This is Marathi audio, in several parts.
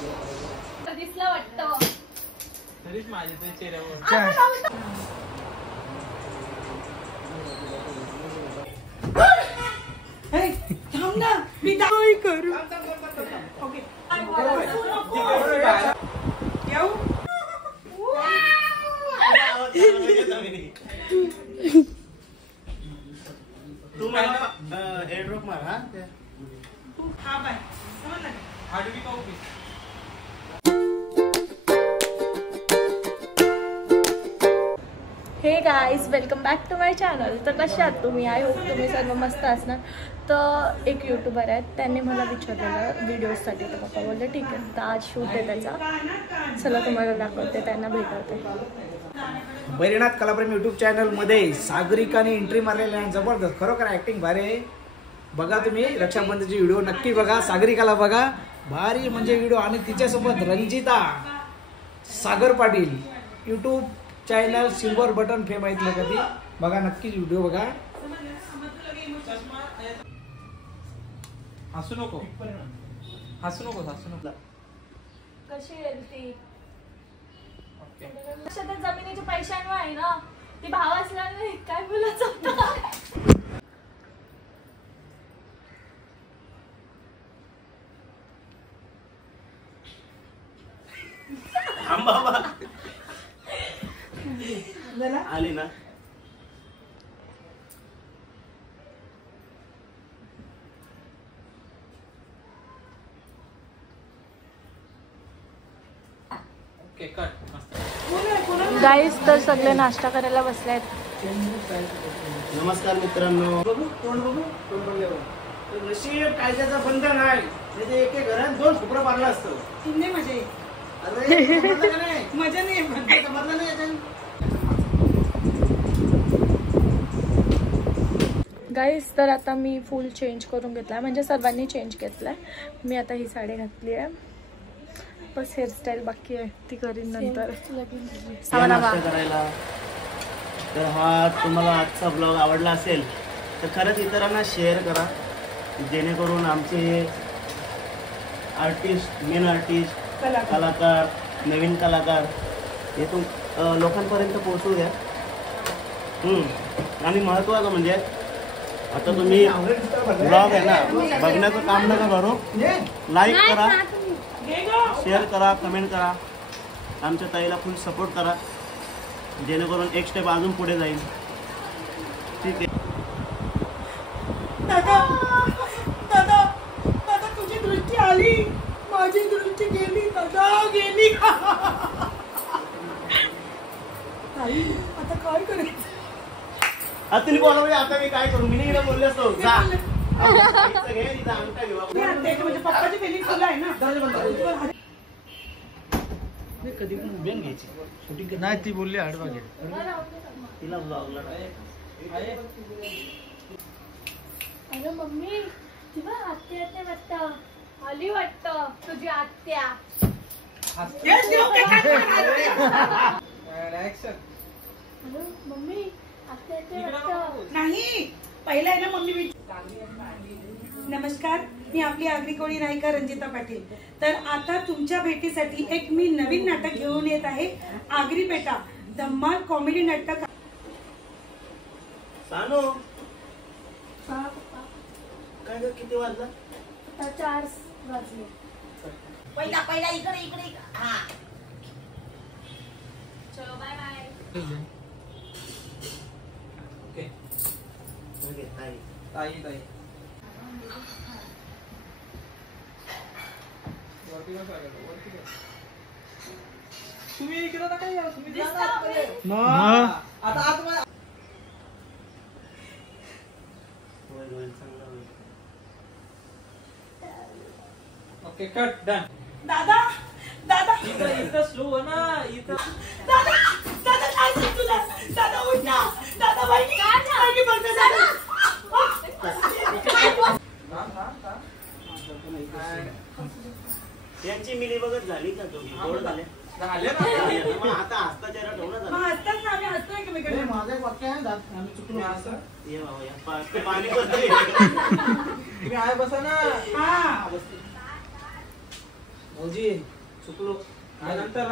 दिसला वाटतं तरीच माझ्या चेहऱ्यावर थांब ना मी काय करू ओके येऊ तू मला एअरड्रॉप मार हा हा बाय समजलं आडवी का उभी हे guys welcome back to my channel. तर कसे आहात तुम्ही? आय होप तुम्ही सर्व मस्त असणार. तर एक यूट्यूबर आहेत, त्यांनी मला विचारलेलं व्हिडिओजसाठी. तर पप्पा बोलले ठीक आहे. तर आज शूट आहे त्याचा. चला तुम्हाला दाखवते, त्यांना भेटवते. बैरीनाथ कलाप्रेम यूट्यूब चॅनलमध्ये सागरिकाने एंट्री मारलेली आहे. जबरदस्त, खरोखर ॲक्टिंग भारी आहे. बघा तुम्ही रक्षाबंधनची व्हिडिओ नक्की बघा. सागरिकाला बघा, भारी म्हणजे व्हिडिओ. आणि तिच्यासोबत Ranjita Sagar Patil YouTube channel silver button fame ऐकलं कधी बघा, नक्कीच व्हिडिओ बघा. हसू नको हसू नको हसू नको. कशी आहे ती? जमिनीचे पैशांवर आहे ना, ती भाव असला नाही काय बोलायचं होतं. आली ना ओके कट. मस्त. गाईज तर सगळे नाश्ता करायला बसले आहेत. नमस्कार मित्रांनो. बघू तोंड बघू तोंड बघल्यावर नशीब कायद्याचं बंधन आहे. म्हणजे एके घरात दोन सुपरं पाडलं असतं. तुम्ही मजा आहे. अरे समजलं का नाही? मजा नाही समजलं नाही याच्यात? गाईज तर आता मी फुल चेंज करून घेतला आहे, म्हणजे सर्वांनी चेंज घेतला आहे. मी आता ही साडी घातली आहे, बस हेअरस्टाईल बाकी आहे, ती करीन नंतर. नाश्ता करायला. तर हा तुम्हाला आजचा ब्लॉग आवडला असेल तर खरंच इतरांना शेअर करा, जेणेकरून आमचे आर्टिस्ट, मेन आर्टिस्ट, कलाकार, नवीन कलाकार हे लोकांपर्यंत पोहोचू द्या. आणि महत्त्वाचं म्हणजे आता तुम्ही ब्लॉग आहे ना बघण्याचं काम नका करू, लाईक करा, शेअर करा, कमेंट करा, आमच्या ताईला फुल सपोर्ट करा, जेणेकरून एक स्टेप अजून पुढे जाईल. ठीक आहे. दादा दादा दादा तुझी दृष्टी आली, माझी दृष्टी गेली. दादा गेली. ताई आता काय करायचं? आता तुम्ही बोला आता मी काय करू? मी नाही बोलले असतो जा घे तिथं अंगठा घेऊ आपण. म्हणजे पप्पाची फिलिंग फुल आहे ना. कधी पण उभ्यान घ्यायची शूटिंग नाही ती बोलली आडवा घे तिला ब्लॉगला. अरे मम्मी तुला आत्या आत्या वाटतं, आली वाटतं तुझी आत्या. अरे मम्मी आत्या आत्या वाटतं. नाही पहिला आहे ना मम्मी. नमस्कार, मी आपली आगरी कोळी नायिका रंजिता पाटील. तर आता तुमच्या भेटीसाठी एक मी नवीन नाटक घेऊन येत आहे. आगरी पेटा धम्माल कॉमेडी नाटक. सानू काय ग, किती वाजला? आता 4 वाजले. पहिला पहिला इकडे इकडे. हा चलो बाय बाय. ओके ताई ताई ताई वरती बस लागेल, वरती बस. तुम्ही इकडे काय या, तुम्ही जा ना आतमध्ये. आता आतमध्ये. होईल चांगला होईल. Okay cut done. दादा दादा इथं स्लो हो ना इथं. दादा दादा काय झालं तुला? दादा उठ ना. दादा बाई काय बोलतो दादा? त्यांची मिली बघत झाली का तुम्ही? गोड झाले झाले ना. मग आता हसता चेहरा ठेवू ना मग जरा. हसतात ना, आम्ही हसतो एकमेकांना. माझं एक वाक्य आहे, आम्ही चुकलो असं. ये बाबा या पाणी करतोय. तुम्ही आहे बसा ना. हा भाऊजी चुकलो. नंतर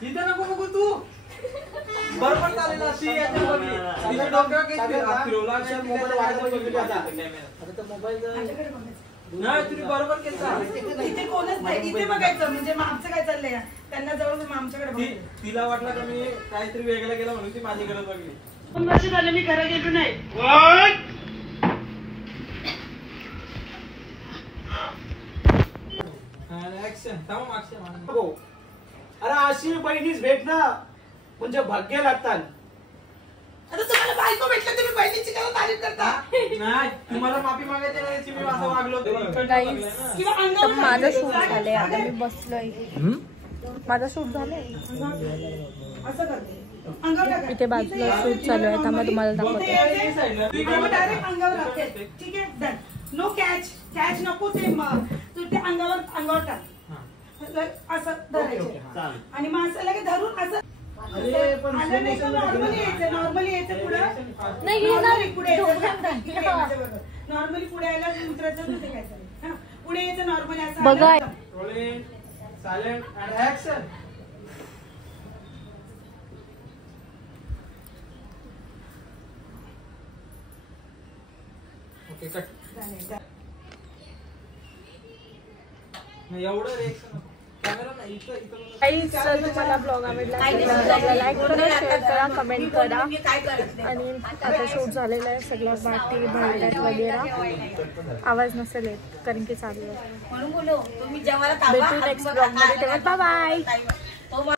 तिथे नको बघू तू. बरोबर चालेल ना ती याच्यामध्ये. तिच्या डोक्यावर काही फिरवला असेल मोबाईल वाजवत बघितला आता. आता तर मोबाईल नाही तुम्ही बरोबर केलं. इथे कोणच नाही, इथे बघायचं म्हणजे मग आमचं काय चाललंय त्यांना जवळ आमच्याकडे बघायचं. तिला वाटलं का मी काहीतरी वेगळं केलं म्हणून ती माझ्याकडे बघली. 2 वर्ष झालं मी घरा गेलो नाही. ऍक्शन थांब ऍक्शन. अरे अशी बहिणीच भेटणं म्हणजे भाग्य लागतात. आता तुम्हाला बायको भेटलं तुम्ही बहिणीची काय तारीफ करता? नाही तुम्हाला माफी मागायची नाही मी असं वागलो होतो. Guys, किंवा तर अंगावर माझं शूट झालंय, आता मी बसलोय. माझं शूट झालंय असं करते. अंगावर टाका. इथे बाजूला शूट चालू आहे, त्यामुळे तुम्हाला दाखवते. डायरेक्ट अंगावर टाकते. ठीक आहे डन. नो कॅच नको ते तू ते अंगावर टाक. असं धरायचं आणि मग असं लगे धरून असं नॉर्मली यायचं पुढे नाही पुढे नॉर्मली पुढे यायला उतरायचं नव्हते काय चालेल. पुढे यायचं नॉर्मली असं बघा. Rolling silent and action. Okay cut. नाही एवढं रिएक्शन कॅमेरा नाही इथं Guys, जर तुम्हाला ब्लॉग आवडला असेल तर ब्लॉगला लाईक करा, शेअर करा, कमेंट करा. आणि आता शूट झालेलं आहे, सगळं वाटी भांड्यात वगैरे आवाज नसेल येत कारण की चालू आहे. म्हणून बोलो तुम्ही जेवायला भेटू नेक्स्ट ब्लॉग मध्ये, तेव्हा बाय बाय.